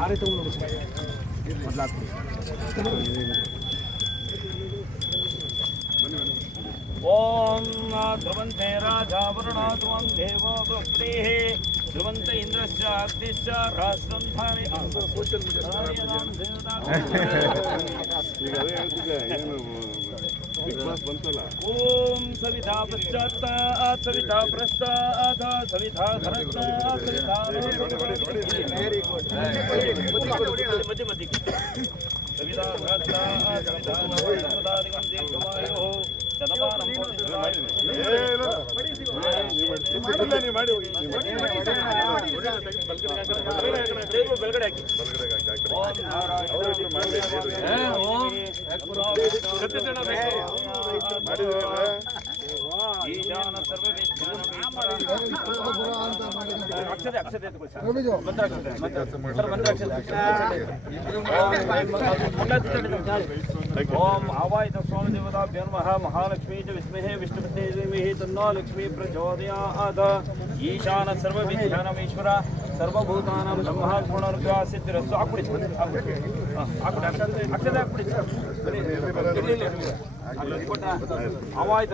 सारे तो उन लोगों को मतलब ओम ध्रुवंते राजा वरुणा ध्रुवं देव भक्तेः ध्रुवन्त इन्द्रश्च अग्निश्च राष्ट्रं धारे देवता ಬಂತಲ್ಲ ಓಂ ಸವಿತಾ ಪಶ್ಚಾತ್ತ ಸವಿತಾ ಪ್ರಸ್ತಾದ ಸವಿತಾ ಧರಸ್ತಾತ್ ಸವಿತಾ ಮಧ್ಯ ಮಧ್ಯ ಸವಿತಾ ಧರಸ್ತಾತ್ ಸವಿತಾ ನವೋದಾದಿಗಂ ದೀರ್ಘಮಾಯುಃ ಶತಮಾನಂ ಅಕ್ಷತೆ ಅಕ್ಷತೆ ಎತ್ಕೊಳ್ಳಿ ಸರ್. ಮಂತ್ರಾಕ್ಷತೆ ಮಂತ್ರ ಸರ್, ಮಂತ್ರಾಕ್ಷತೆ ಓಂ ಆವಾಯಿತ ಸ್ವಾಮಿ ದೇವತಾಭ್ಯೋ ನಮಃ ಮಹಾಲಕ್ಷ್ಮೀ ಚ ವಿಸ್ಮಹೇ ವಿಷ್ಣುಪತ್ನೇ ಧೀಮಹಿ ತನ್ನೋ ಲಕ್ಷ್ಮೀ ಪ್ರಚೋದಯಾತ್ ಈಶಾನ ಸರ್ವವಿದ್ಯಾನಮೀಶ್ವರ ಸರ್ವಭೂತಾನಾಂ ಬ್ರಹ್ಮ ಗುಣರ್ಗ ಸಿದ್ಧಿರಸ್ತು ಹಾಕ್ಬಿಡಿ ಸರ್, ಹಾಕ್ಬಿಡಿ. ಹಾ, ಹಾಕ್ಬಿಡಿ ಅಕ್ಷತೆ ಅಕ್ಷತೆ ಹಾಕ್ಬಿಡಿ ಸರ್. ಇರ್ಲಿ, ಇರ್ಲಿ, ಇರ್ಲಿ. ಅಲ್ಲಿ ಕೊಟ್ಟ. ಆವಾಯಿತ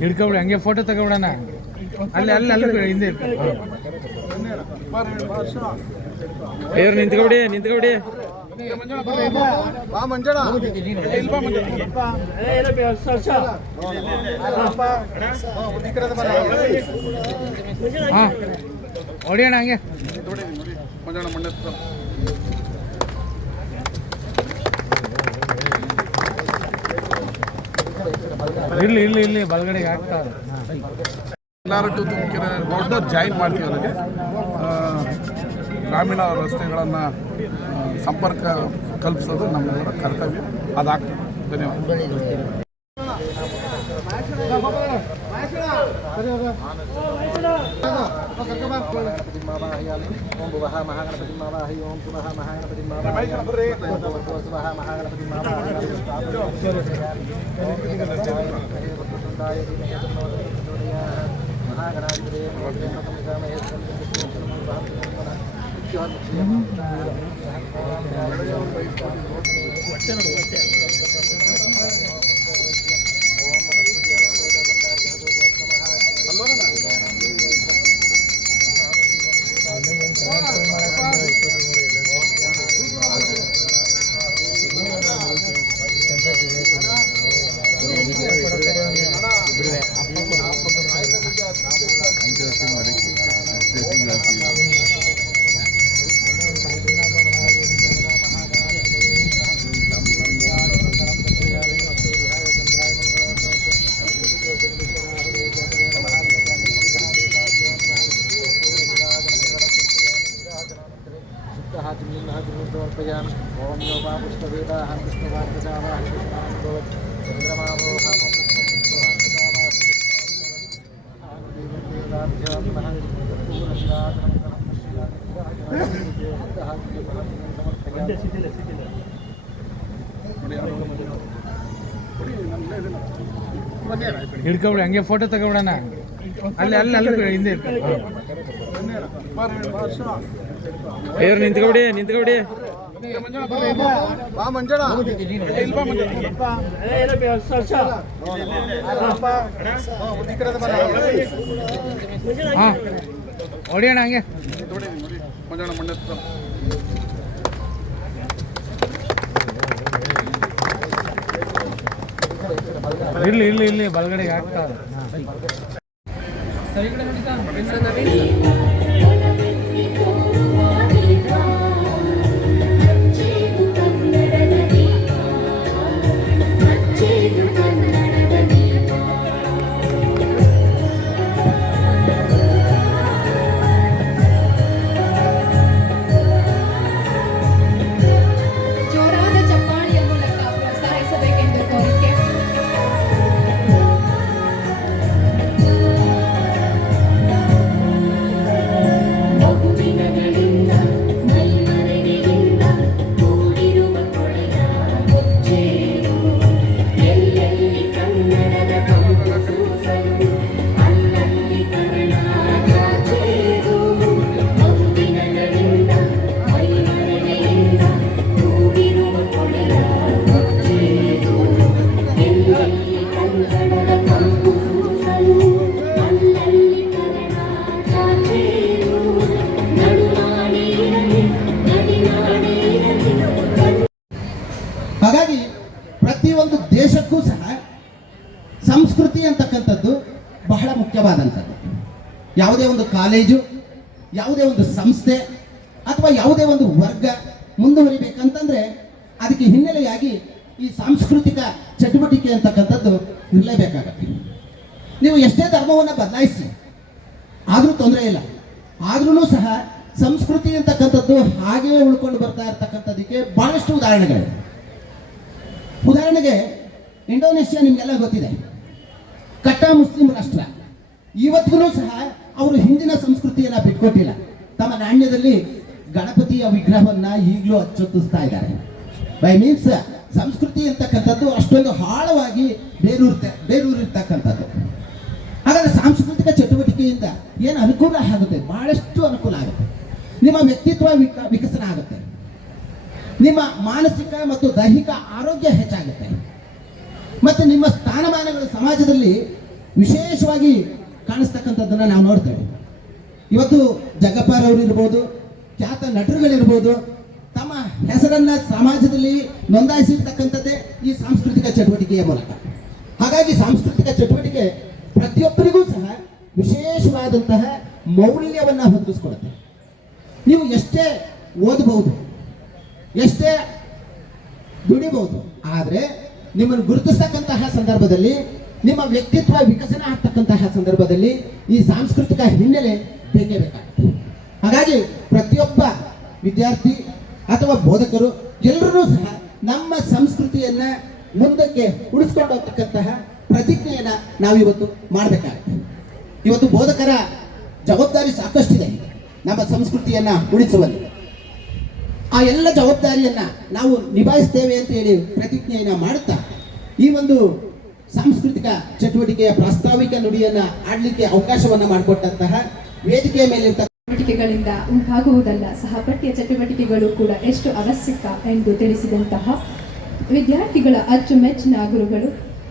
ಹಿಡ್ಕೊಬಿಡಿ ಹಂಗೆ ಫೋಟೋ ತಗೊಬಿಡೋಣ. ಅಲ್ಲಿ ಅಲ್ಲಿ ಅಲ್ಲಿ ಹಿಂದೆ. ಇವ್ರು ನಿಂತ್ಕೊಬಿಡಿ ನಿಂತ್ಕೊಬಿಡಿ. ಹಾ. ಹೊಡಿಯೋಣ ಹಂಗೆ. ಮಣ್ಣೆ ಇಲ್ಲಿ ಇಲ್ಲಿ ಇಲ್ಲಿ ಬಲಗಡೆಗೆ ಹಾಕ್ತಾರೆ ಎಲ್ಲರೂ ಟು ತುಮಕಿರ ಜಾಯಿನ್ ಮಾಡ್ತೀವಿ ಅದಕ್ಕೆ ಆ, ಗ್ರಾಮೀಣ ರಸ್ತೆಗಳನ್ನು ಸಂಪರ್ಕ ಕಲ್ಪಿಸೋದು ನಮ್ಮೆಲ್ಲರ ಕರ್ತವ್ಯ ಅದಾಗ್ತದೆ ಧನ್ಯವಾದ ओम भुवः महागणपतिं आवाहय ओम सुवः महागणपतिं आवाहय ओम सुवः महागणपतिं आवाहय महागणाधिपते ಹೊಟ್ಟೆ ಹೊಟ್ಟೆ ಹಿಡ್ಕೊಬಿಡಿ ಹಂಗೆ ಫೋಟೋ ತಗೊಬಿಡಣ. ಅಲ್ಲಿ ಅಲ್ಲಿ ಅಲ್ಲಿ ಹಿಂದೆ ಏರ್ ನಿಂತ್ಕೊಬಿಡಿ ನಿಂತ್ಕೊಬಿಡಿ. ಹೊಡಿಯೋಣ ಹಂಗೆ ಇಲ್ಲಿ ಇರ್ಲಿ ಇರ್ಲಿ ಬಲಗಡೆಗೆ ಹಾಕ್ತಾ ಯಾವುದೇ ಒಂದು ಕಾಲೇಜು, ಯಾವುದೇ ಒಂದು ಸಂಸ್ಥೆ ಅಥವಾ ಯಾವುದೇ ಒಂದು ವರ್ಗ ಮುಂದುವರಿಬೇಕಂತಂದ್ರೆ ಅದಕ್ಕೆ ಹಿನ್ನೆಲೆಯಾಗಿ ಈ ಸಾಂಸ್ಕೃತಿಕ ಚಟುವಟಿಕೆ ಅಂತಕ್ಕಂಥದ್ದು ಇರಲೇಬೇಕಾಗತ್ತೆ. ನೀವು ಎಷ್ಟೇ ಧರ್ಮವನ್ನು ಬದಲಾಯಿಸಿ, ಆದರೂ ತೊಂದರೆ ಇಲ್ಲ. ಆದ್ರೂ ಸಹ ಸಂಸ್ಕೃತಿ ಅಂತಕ್ಕಂಥದ್ದು ಹಾಗೆಯೇ ಉಳ್ಕೊಂಡು ಬರ್ತಾ ಇರ್ತಕ್ಕಂಥದ್ದಕ್ಕೆ ಬಹಳಷ್ಟು ಉದಾಹರಣೆಗಳಿವೆ. ಉದಾಹರಣೆಗೆ ಇಂಡೋನೇಷ್ಯಾ ನಿಮಗೆಲ್ಲ ಗೊತ್ತಿದೆ. ಕಟ್ಟ ಮುಸ್ಲಿಂ ರಾಷ್ಟ್ರ. ಇವತ್ತಿಗೂ ಸಹ ಅವರು ಹಿಂದಿನ ಸಂಸ್ಕೃತಿಯನ್ನ ಬಿಟ್ಕೊಟ್ಟಿಲ್ಲ. ತಮ್ಮ ನಾಣ್ಯದಲ್ಲಿ ಗಣಪತಿಯ ವಿಗ್ರಹವನ್ನ ಈಗಲೂ ಅಚ್ಚೊತ್ತಿಸ್ತಾ ಇದ್ದಾರೆ. ಬೈ ಮೀನ್ಸ್ ಸಂಸ್ಕೃತಿ ಅಂತಕ್ಕಂಥದ್ದು ಅಷ್ಟೊಂದು ಆಳವಾಗಿ ಬೇರೂರ್ತೆ ಬೇರೂರಿರ್ತಕ್ಕಂಥದ್ದು. ಹಾಗಾದ್ರೆ ಸಾಂಸ್ಕೃತಿಕ ಚಟುವಟಿಕೆಯಿಂದ ಏನು ಅನುಕೂಲ ಆಗುತ್ತೆ? ಬಹಳಷ್ಟು ಅನುಕೂಲ ಆಗುತ್ತೆ. ನಿಮ್ಮ ವ್ಯಕ್ತಿತ್ವ ವಿಕ ವಿಕಸನ ಆಗುತ್ತೆ. ನಿಮ್ಮ ಮಾನಸಿಕ ಮತ್ತು ದೈಹಿಕ ಆರೋಗ್ಯ ಹೆಚ್ಚಾಗುತ್ತೆ. ಮತ್ತು ನಿಮ್ಮ ಸ್ಥಾನಮಾನಗಳು ಸಮಾಜದಲ್ಲಿ ವಿಶೇಷವಾಗಿ ಕಾಣಿಸ್ತಕ್ಕಂಥದ್ದನ್ನು ನಾವು ನೋಡ್ತೇವೆ ಇವತ್ತು ಜಗ್ಗಪ್ಪರವರು ಇರ್ಬೋದು, ಖ್ಯಾತ ನಟರುಗಳಿರ್ಬೋದು, ತಮ್ಮ ಹೆಸರನ್ನ ಸಮಾಜದಲ್ಲಿ ನೋಂದಾಯಿಸಿರ್ತಕ್ಕಂಥದ್ದೇ ಈ ಸಾಂಸ್ಕೃತಿಕ ಚಟುವಟಿಕೆಯ ಮೂಲಕ. ಹಾಗಾಗಿ ಸಾಂಸ್ಕೃತಿಕ ಚಟುವಟಿಕೆ ಪ್ರತಿಯೊಬ್ಬರಿಗೂ ಸಹ ವಿಶೇಷವಾದಂತಹ ಮೌಲ್ಯವನ್ನ ಹೊಂದಿಸ್ಕೊಡುತ್ತೆ. ನೀವು ಎಷ್ಟೇ ಓದಬಹುದು ಎಷ್ಟೇ ದುಡಿಬಹುದು ಆದರೆ ನಿಮ್ಮನ್ನು ಗುರುತಿಸ್ತಕ್ಕಂತಹ ಸಂದರ್ಭದಲ್ಲಿ ನಿಮ್ಮ ವ್ಯಕ್ತಿತ್ವ ವಿಕಸನ ಆಗ್ತಕ್ಕಂತಹ ಸಂದರ್ಭದಲ್ಲಿ ಈ ಸಾಂಸ್ಕೃತಿಕ ಹಿನ್ನೆಲೆ ಬೇಕೇ ಬೇಕಾಗುತ್ತೆ. ಹಾಗಾಗಿ ಪ್ರತಿಯೊಬ್ಬ ವಿದ್ಯಾರ್ಥಿ ಅಥವಾ ಬೋಧಕರು ಎಲ್ಲರೂ ಸಹ ನಮ್ಮ ಸಂಸ್ಕೃತಿಯನ್ನ ಮುಂದಕ್ಕೆ ಉಳಿಸ್ಕೊಂಡು ಹೋಗ್ತಕ್ಕಂತಹ ಪ್ರತಿಜ್ಞೆಯನ್ನ ನಾವಿವತ್ತು ಮಾಡಬೇಕಾಗುತ್ತೆ. ಇವತ್ತು ಬೋಧಕರ ಜವಾಬ್ದಾರಿ ಸಾಕಷ್ಟಿದೆ ನಮ್ಮ ಸಂಸ್ಕೃತಿಯನ್ನ ಉಳಿಸುವಲ್ಲಿ. ಆ ಎಲ್ಲ ಜವಾಬ್ದಾರಿಯನ್ನ ನಾವು ನಿಭಾಯಿಸ್ತೇವೆ ಅಂತ ಹೇಳಿ ಪ್ರತಿಜ್ಞೆಯನ್ನ ಮಾಡುತ್ತಾ ಈ ಒಂದು ಸಾಂಸ್ಕೃತಿಕ ಚಟುವಟಿಕೆಯ ಪ್ರಾಸ್ತಾವಿಕ ನುಡಿಯನ್ನ ಆಡಲಿಕ್ಕೆ ಅವಕಾಶವನ್ನ ಮಾಡಿಕೊಟ್ಟಂತಹ ವೇದಿಕೆಯ ಮೇಲೆ ಚಟುವಟಿಕೆಗಳಿಂದ ಉಂಟಾಗುವುದಲ್ಲ ಸಹಪಠ್ಯ ಚಟುವಟಿಕೆಗಳು ಕೂಡ ಎಷ್ಟು ಅವಶ್ಯಕ ಎಂದು ತಿಳಿಸಿದಂತಹ ವಿದ್ಯಾರ್ಥಿಗಳ ಅಚ್ಚುಮೆಚ್ಚಿನ ಗುರುಗಳು,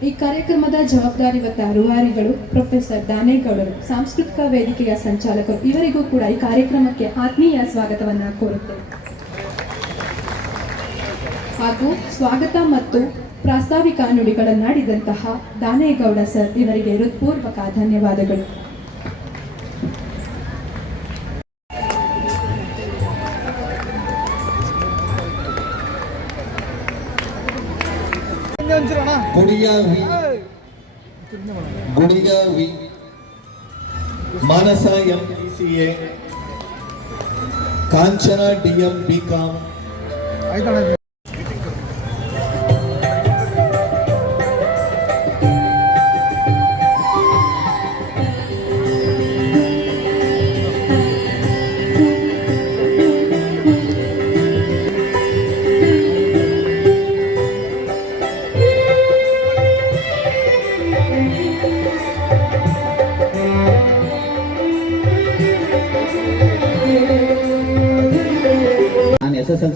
ಈ ಕಾರ್ಯಕ್ರಮದ ಜವಾಬ್ದಾರಿ ಹೊತ್ತ ರೂವಾರಿಗಳು, ಪ್ರೊಫೆಸರ್ ದಾನೇಗೌಡರು, ಸಾಂಸ್ಕೃತಿಕ ವೇದಿಕೆಯ ಸಂಚಾಲಕರು, ಇವರಿಗೂ ಕೂಡ ಈ ಕಾರ್ಯಕ್ರಮಕ್ಕೆ ಆತ್ಮೀಯ ಸ್ವಾಗತವನ್ನು ಕೋರುತ್ತೇವೆ ಹಾಗೂ ಸ್ವಾಗತ ಮತ್ತು ಪ್ರಾಸ್ತಾವಿಕ ನುಡಿಗಳನ್ನಾಡಿದಂತಹ ದಾನೇಗೌಡ ಸರ್ ಇವರಿಗೆ ಹೃತ್ಪೂರ್ವಕ ಧನ್ಯವಾದಗಳು. ಗುಡಿಯಾವಿ ಗುಡಿಯಾವಿ Manasa MPCA Kanchana D M B com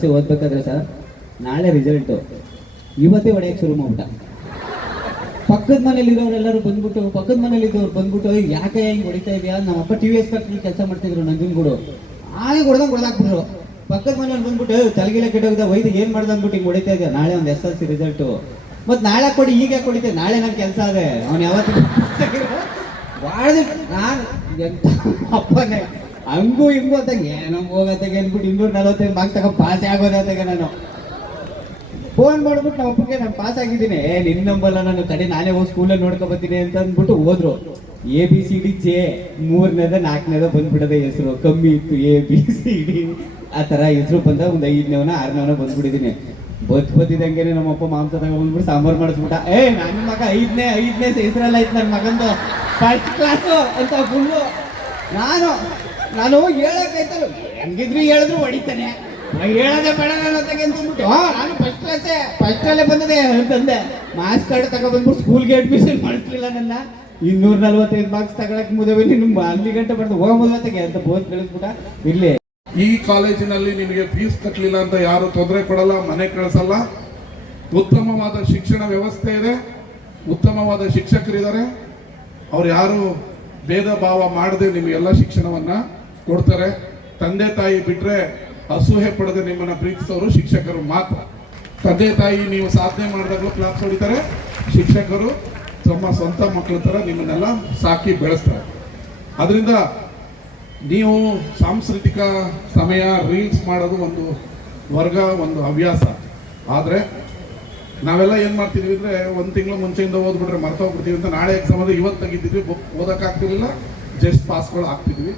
S ಓದ್ಬೇಕಾದ್ರೆ sir ನಾಳೆ ರಿಸಲ್ಟು ಇವತ್ತೇ ಹೊಡೆಯಕ್ಕೆ ಶುರು ಮಾಡ್ಬಿಟ್ಟ. ಪಕ್ಕದ ಮನೇಲಿ ಇರೋರೆಲ್ಲರೂ ಬಂದ್ಬಿಟ್ಟು ಪಕ್ಕದ ಮನೇಲಿ ಇದ್ದವ್ರು ಬಂದ್ಬಿಟ್ಟು "ಏಯ್, ಯಾಕೆ ಹಿಂಗೆ ಹೊಡಿತಾ ಇದೆಯಾ? ನಮ್ಮ ಅಪ್ಪ ಟಿ ವಿ ಎಸ್ ಫ್ಯಾಕ್ಟ್ರಿ ಕೆಲಸ ಮಾಡ್ತಿದ್ರು ನಂಜನಗೂಡು ಆಗ ಹೊಡೆದಂಗೆ ಹೊಡೆದಾಕ್ಬಿಟ್ರು. ಪಕ್ಕದ ಮನೇಲಿ ಬಂದ್ಬಿಟ್ಟು "ಏಯ್, ತಲೆಗಿಲೆ ಕೆಟ್ಟೋಗಿದೆ ವೈದ್ಯ ಏನು ಮಾಡ್ದು? ಅಂದ್ಬಿಟ್ಟು ಹಿಂಗೆ ಹೊಡಿತಾ ಇದೆಯಾ? ನಾಳೆ ಒಂದು ಎಸ್ ಎಲ್ ಸಿ ರಿಸಲ್ಟು ಮತ್ತು ನಾಳೆ ಕೊಡಿ ಈಗ ಯಾಕೆ ಹೊಡಿತೆ? ನಾಳೆ ನನ್ನ ಕೆಲಸ ಅದೇ. ಅವ್ನು ಯಾವತ್ತೂ ಭಾಳ ನಾನು ಎಂತ ಅಪ್ಪನೇ. ಹಂಗೂ ಹಿಂಗೂ ಅಂತ ಏನೋ ಹೋಗತ್ತಾಗ ಅಂದ್ಬಿಟ್ಟು ಇನ್ನೂರ ನಲವತ್ತೈದು ಮಾರ್ಕ್ಸ್ ತಗೊಂಡು ಪಾಸ್ ಆಗೋದಾತಾಗೆ ನಾನು. ಫೋನ್ ಮಾಡ್ಬಿಟ್ಟು ನಮ್ಮ ಅಪ್ಪಗೆ ನಾನು ಪಾಸ್ ಆಗಿದ್ದೀನಿ. ಏ ನಿನ್ನ ನಂಬಲ್ಲ ನಾನು ಕಡೆ ನಾನೇ ಹೋಗಿ ಸ್ಕೂಲಲ್ಲಿ ನೋಡ್ಕೊ ಬರ್ತೀನಿ ಅಂತ ಅಂದ್ಬಿಟ್ಟು ಹೋದ್ರು. A B C D J ಮೂರನೇದ ನಾಲ್ಕನೇದ ಬಂದ್ಬಿಡದೆ ಹೆಸರು. ಕಮ್ಮಿ ಇತ್ತು ಎ ಬಿ ಸಿ ಡಿ ಆ ಥರ ಹೆಸರು ಬಂದ ಒಂದು ಐದನೇವನ ಆರನೇವನ ಬಂದ್ಬಿಟ್ಟಿದ್ದೀನಿ ಬತ್ ಬತ್ತಿದಂಗೆ ನಮ್ಮಪ್ಪ ಮಾಂಸ ತಗೊಂಡ್ಬಿಟ್ಟು ಸಾಂಬಾರು ಮಾಡಿಸ್ಬಿಟ್ಟ. ಏ ನನ್ನ ಮಗ ಐದನೇ ಐದನೇ ಹೆಸರಲ್ಲ ಇತ್ತು ನನ್ನ ಮಗಂದು. ಫಸ್ಟ್ ಕ್ಲಾಸು ಅಂತ ಫುಲ್ಲು ನಾನು ನಾನು ಹೇಳಕ್ಕಾಯ್ತಲ್ಲ ಹೆಂಗಿದ್ರು ಹೇಳಿದ್ರು ಹೊಡಿತಾನೆ. ಹೇಳದೆ ಬೇಡ ಅಂತಂದ್ಬಿಟ್ಟು "ಹಾ, ನಾನು ಫಸ್ಟ್ ಕ್ಲಾಸೆ ಫಸ್ಟ್ ಅಲ್ಲೇ ಬಂದದೆ ಅಂತಂದೆ. ಮಾರ್ಕ್ಸ್ ಕಾರ್ಡ್ ತಗೊಬಂದ್ಬಿಟ್ಟು ಸ್ಕೂಲ್ಗೆ ಅಡ್ಮಿಷನ್ ಮಾಡಿಸ್ಲಿಲ್ಲ ನನ್ನ. ಇನ್ನೂರ ನಲ್ವತ್ತೈದು ಮಾರ್ಕ್ಸ್ ತಗೊಳಕ್ ಮುದವೆ ನಿನ್ನ ಅಲ್ಲಿ ಗಂಟೆ ಬರ್ದು ಹೋಗ ಮುದವತ್ತಿಗೆ ಅಂತ ಬೋಧ್ ಕಳಿಸ್ಬಿಟ್ಟ. ಇಲ್ಲಿ ಈ ಕಾಲೇಜಿನಲ್ಲಿ ನಿಮಗೆ ಫೀಸ್ ಕಟ್ಟಲಿಲ್ಲ ಅಂತ ಯಾರು ತೊಂದರೆ ಕೊಡಲ್ಲ ಮನೆ ಕಳಿಸಲ್ಲ. ಉತ್ತಮವಾದ ಶಿಕ್ಷಣ ವ್ಯವಸ್ಥೆ ಇದೆ. ಉತ್ತಮವಾದ ಶಿಕ್ಷಕರಿದ್ದಾರೆ. ಅವ್ರು ಯಾರು ಭೇದ ಭಾವ ಮಾಡದೆ ನಿಮಗೆಲ್ಲ ಶಿಕ್ಷಣವನ್ನ ಕೊಡ್ತಾರೆ. ತಂದೆ ತಾಯಿ ಬಿಟ್ರೆ ಅಸೂಹೆ ಪಡೆದು ನಿಮ್ಮನ್ನ ಪ್ರೀತಿಸೋರು ಶಿಕ್ಷಕರು ಮಾತ್ರ. ತಂದೆ ತಾಯಿ ನೀವು ಸಾಧನೆ ಮಾಡಿದಾಗಲೂ ಕ್ಲಾಸ್ ಹೊಡಿತಾರೆ. ಶಿಕ್ಷಕರು ತಮ್ಮ ಸ್ವಂತ ಮಕ್ಕಳ ಥರ ನಿಮ್ಮನ್ನೆಲ್ಲ ಸಾಕಿ ಬೆಳೆಸ್ತಾರೆ. ಅದರಿಂದ ನೀವು ಸಾಂಸ್ಕೃತಿಕ ಸಮಯ ರೀಲ್ಸ್ ಮಾಡೋದು ಒಂದು ವರ್ಗ, ಒಂದು ಹವ್ಯಾಸ. ಆದರೆ ನಾವೆಲ್ಲ ಏನು ಮಾಡ್ತಿದ್ವಿ ಅಂದರೆ ಒಂದು ತಿಂಗಳು ಮುಂಚೆಯಿಂದ ಓದ್ಬಿಟ್ರೆ ಮರ್ತೋಗ್ಬಿಡ್ತೀವಿ ಅಂತ ನಾಳೆ ಎಕ್ಸಾಮ್ ಇವತ್ತು ತೆಗಿತಿದ್ವಿ ಬುಕ್ ಓದೋಕ್ಕಾಗ್ತಿರ್ಲಿಲ್ಲ ಜಸ್ಟ್ ಪಾಸ್ಗಳು ಆಗ್ತಿದ್ವಿ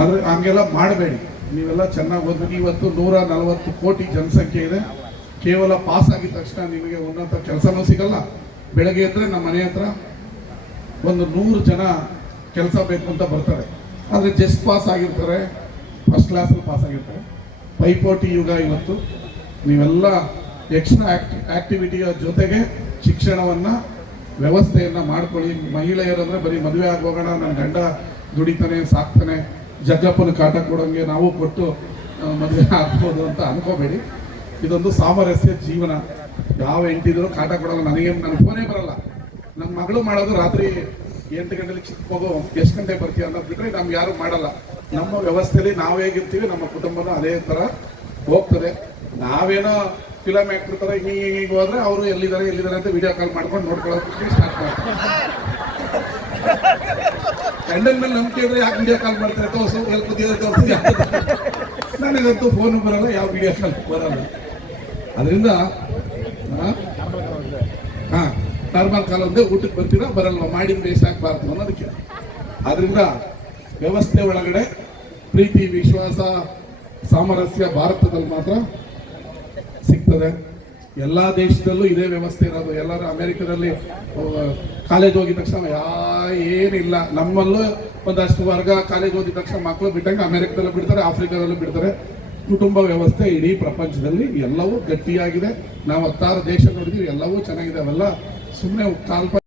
ಆದರೆ ಹಂಗೆಲ್ಲ ಮಾಡಬೇಡಿ. ನೀವೆಲ್ಲ ಚೆನ್ನಾಗಿ ಓದ್ಬೇಕು. ಇವತ್ತು ನೂರ ನಲವತ್ತು ಕೋಟಿ ಜನಸಂಖ್ಯೆ ಇದೆ. ಕೇವಲ ಪಾಸ್ ಆಗಿದ ತಕ್ಷಣ ನಿಮಗೆ ಉನ್ನತ ಕೆಲಸನೂ ಸಿಗಲ್ಲ. ಬೆಳಗ್ಗೆ ಎದ್ರೆ ನಮ್ಮ ಮನೆ ಹತ್ರ ಒಂದು ನೂರು ಜನ ಕೆಲಸ ಬೇಕು ಅಂತ ಬರ್ತಾರೆ. ಆದರೆ ಜಸ್ಟ್ ಪಾಸ್ ಆಗಿರ್ತಾರೆ. ಫಸ್ಟ್ ಕ್ಲಾಸಲ್ಲಿ ಪಾಸ್ ಆಗಿರ್ತಾರೆ. ಪೈಪೋಟಿ ಯುಗ ಇವತ್ತು. ನೀವೆಲ್ಲ ಎಕ್ಸ್ಟ್ರಾ ಆಕ್ಟಿ ಆ್ಯಕ್ಟಿವಿಟಿಯ ಜೊತೆಗೆ ಶಿಕ್ಷಣವನ್ನು, ವ್ಯವಸ್ಥೆಯನ್ನು ಮಾಡ್ಕೊಳ್ಳಿ. ಮಹಿಳೆಯರಂದರೆ ಬರೀ ಮದುವೆ ಆಗೋಗೋಣ ನನ್ನ ಗಂಡ ದುಡಿತಾನೆ, ಸಾಕ್ತಾನೆ. ಜಗ್ಗಪ್ಪನ ಕಾಟ ಕೊಡೋಂಗೆ ನಾವು ಕೊಟ್ಟು ಮದುವೆ ಆಗ್ಬೋದು ಅಂತ ಅನ್ಕೋಬೇಡಿ. ಇದೊಂದು ಸಾಮರಸ್ಯ ಜೀವನ. ಯಾವ ಎಂಟಿದ್ರು ಕಾಟ ಕೊಡಲ್ಲ, ನನಗೆ ನನ್ನ ಫೋನೇ ಬರಲ್ಲ. ನನ್ನ ಮಗಳು ಮಾಡೋದು ರಾತ್ರಿ ಎಂಟು ಗಂಟೆಲಿ ಚಿಕ್ಕ ಮಗು, ಎಷ್ಟು ಗಂಟೆ ಬರ್ತೀಯ ಅಂತ ಬಿಟ್ಟರೆ ನಮ್ಗೆ ಯಾರು ಮಾಡಲ್ಲ. ನಮ್ಮ ವ್ಯವಸ್ಥೆಯಲ್ಲಿ ನಾವು ಹೇಗಿರ್ತೀವಿ, ನಮ್ಮ ಕುಟುಂಬನ ಅದೇ ಥರ ಹೋಗ್ತದೆ. ನಾವೇನೋ ಫಿಲಮ್ ಆ್ಯಕ್ಟ್ರ್ ಥರ ಹಿಂಗೆ ಹಿಂಗೆ ಹೋದ್ರೆ ಅವರು ಎಲ್ಲಿದ್ದಾರೆ ಎಲ್ಲಿದ್ದಾರೆ ಅಂತ ವಿಡಿಯೋ ಕಾಲ್ ಮಾಡ್ಕೊಂಡು ನೋಡ್ಕೊಳ್ಳೋದಕ್ಕೆ ಸ್ಟಾರ್ಟ್ ಮಾಡ್ತಾರೆ. ಗಂಡನ ಮೇಲೆ ನಂಬಿಕೆ ಇದ್ರೆ ಯಾಕೆ ವಿಡಿಯೋ ಕಾಲ್ ಮಾಡ್ತಾರೆ? ತೋರ್ಸು ಎಲ್ಲಿ ಕೂತಿದೆ ತೋರ್ಸು ನನಗಂತೂ ಫೋನು ಬರಲ್ಲ, ಯಾವ ವಿಡಿಯೋ ಕಾಲ್ ಬರಲ್ಲ. ಅದರಿಂದ ಹಾ ನಾರ್ಮಲ್ ಕಾಲ್ ಒಂದೇ, ಊಟಕ್ಕೆ ಬರ್ತೀರಾ, ಬರಲ್ವಾ? ಮಾಡಿ ಬೇಸ್ ಹಾಕ್ಬಾರ್ದು ಅನ್ನೋದಕ್ಕೆ. ಆದ್ರಿಂದ, ವ್ಯವಸ್ಥೆ ಒಳಗಡೆ, ಪ್ರೀತಿ, ವಿಶ್ವಾಸ, ಸಾಮರಸ್ಯ ಭಾರತದಲ್ಲಿ ಮಾತ್ರ ಸಿಗ್ತದೆ. ಎಲ್ಲ ದೇಶದಲ್ಲೂ ಇದೇ ವ್ಯವಸ್ಥೆ ಇರೋದು. ಎಲ್ಲರೂ ಅಮೆರಿಕದಲ್ಲಿ ಕಾಲೇಜ್ ಹೋಗಿದ ತಕ್ಷಣ, ಯಾ, ಏನಿಲ್ಲ. ನಮ್ಮಲ್ಲೂ ಒಂದಷ್ಟು ವರ್ಗ ಕಾಲೇಜ್ ಹೋಗಿದ ತಕ್ಷಣ ಮಕ್ಕಳು ಬಿಟ್ಟಂಗೆ ಅಮೆರಿಕದಲ್ಲೂ ಬಿಡ್ತಾರೆ, ಆಫ್ರಿಕಾದಲ್ಲೂ ಬಿಡ್ತಾರೆ. ಕುಟುಂಬ ವ್ಯವಸ್ಥೆ ಇಡೀ ಪ್ರಪಂಚದಲ್ಲಿ ಎಲ್ಲವೂ ಗಟ್ಟಿಯಾಗಿದೆ. ನಾವು ಹತ್ತಾರು ದೇಶ ನೋಡಿದೀವಿ, ಎಲ್ಲವೂ ಚೆನ್ನಾಗಿದೆ ಅವೆಲ್ಲ ಸುಮ್ಮನೆ ಕಾಲ್ಪ